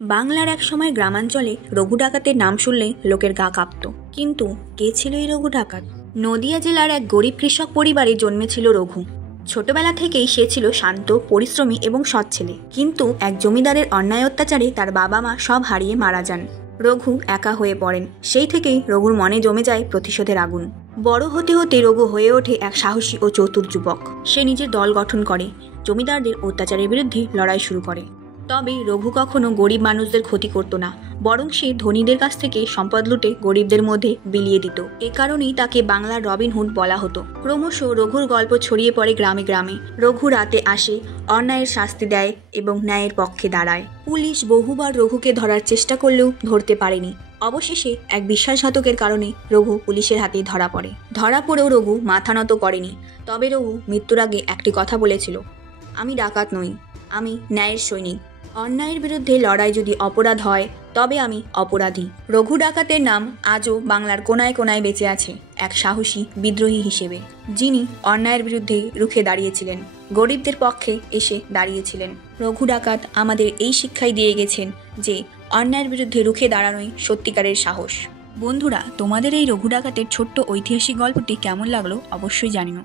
বাংলার এক সময় গ্রামাঞ্চলে রঘু ডাকাতের নাম শুনলেই লোকের গা কাঁপত। কিন্তু কে ছিল এই রঘু ডাকাত? নদিয়া জেলার এক গরিব কৃষক পরিবারে জন্মেছিল রঘু। ছোটবেলা থেকেই সে ছিল শান্ত, পরিশ্রমী এবং সৎ ছেলে। কিন্তু এক জমিদারের অন্যায় অত্যাচারে তার বাবা মা সব হারিয়ে মারা যান। রঘু একা হয়ে পড়েন। সেই থেকেই রঘুর মনে জমে যায় প্রতিশোধের আগুন। বড় হতে হতে রঘু হয়ে ওঠে এক সাহসী ও চতুর যুবক। সে নিজের দল গঠন করে, জমিদারদের অত্যাচারের বিরুদ্ধে লড়াই শুরু করে। তবে রঘু কখনো গরিব মানুষদের ক্ষতি করত না, বরং সে ধনীদের কাছ থেকে সম্পদ লুটে গরিবদের মধ্যে বিলিয়ে দিত। এ কারণেই তাকে বাংলার রবিনহুড বলা হতো। ক্রমশ রঘুর গল্প ছড়িয়ে পড়ে গ্রামে গ্রামে। রঘু রাতে আসে, অন্যায়ের শাস্তি দেয় এবং ন্যায়ের পক্ষে দাঁড়ায়। পুলিশ বহুবার রঘুকে ধরার চেষ্টা করলেও ধরতে পারেনি। অবশেষে এক বিশ্বাসঘাতকের কারণে রঘু পুলিশের হাতে ধরা পড়ে। ধরা পড়েও রঘু মাথা নত করেনি। তবে রঘু মৃত্যুর আগে একটি কথা বলেছিল, আমি ডাকাত নই, আমি ন্যায়ের সৈনিক। অন্যায়ের বিরুদ্ধে লড়াই যদি অপরাধ হয় তবে আমি অপরাধী। রঘু ডাকাতের নাম আজও বাংলার কোনায় কোনায় বেঁচে আছে, এক সাহসী বিদ্রোহী হিসেবে, যিনি অন্যায়ের বিরুদ্ধে রুখে দাঁড়িয়েছিলেন, গরিবদের পক্ষে এসে দাঁড়িয়েছিলেন। রঘু ডাকাত আমাদের এই শিক্ষাই দিয়ে গেছেন যে অন্যায়ের বিরুদ্ধে রুখে দাঁড়ানোই সত্যিকারের সাহস। বন্ধুরা, তোমাদের এই রঘু ডাকাতের ছোট্ট ঐতিহাসিক গল্পটি কেমন লাগলো অবশ্যই জানিও।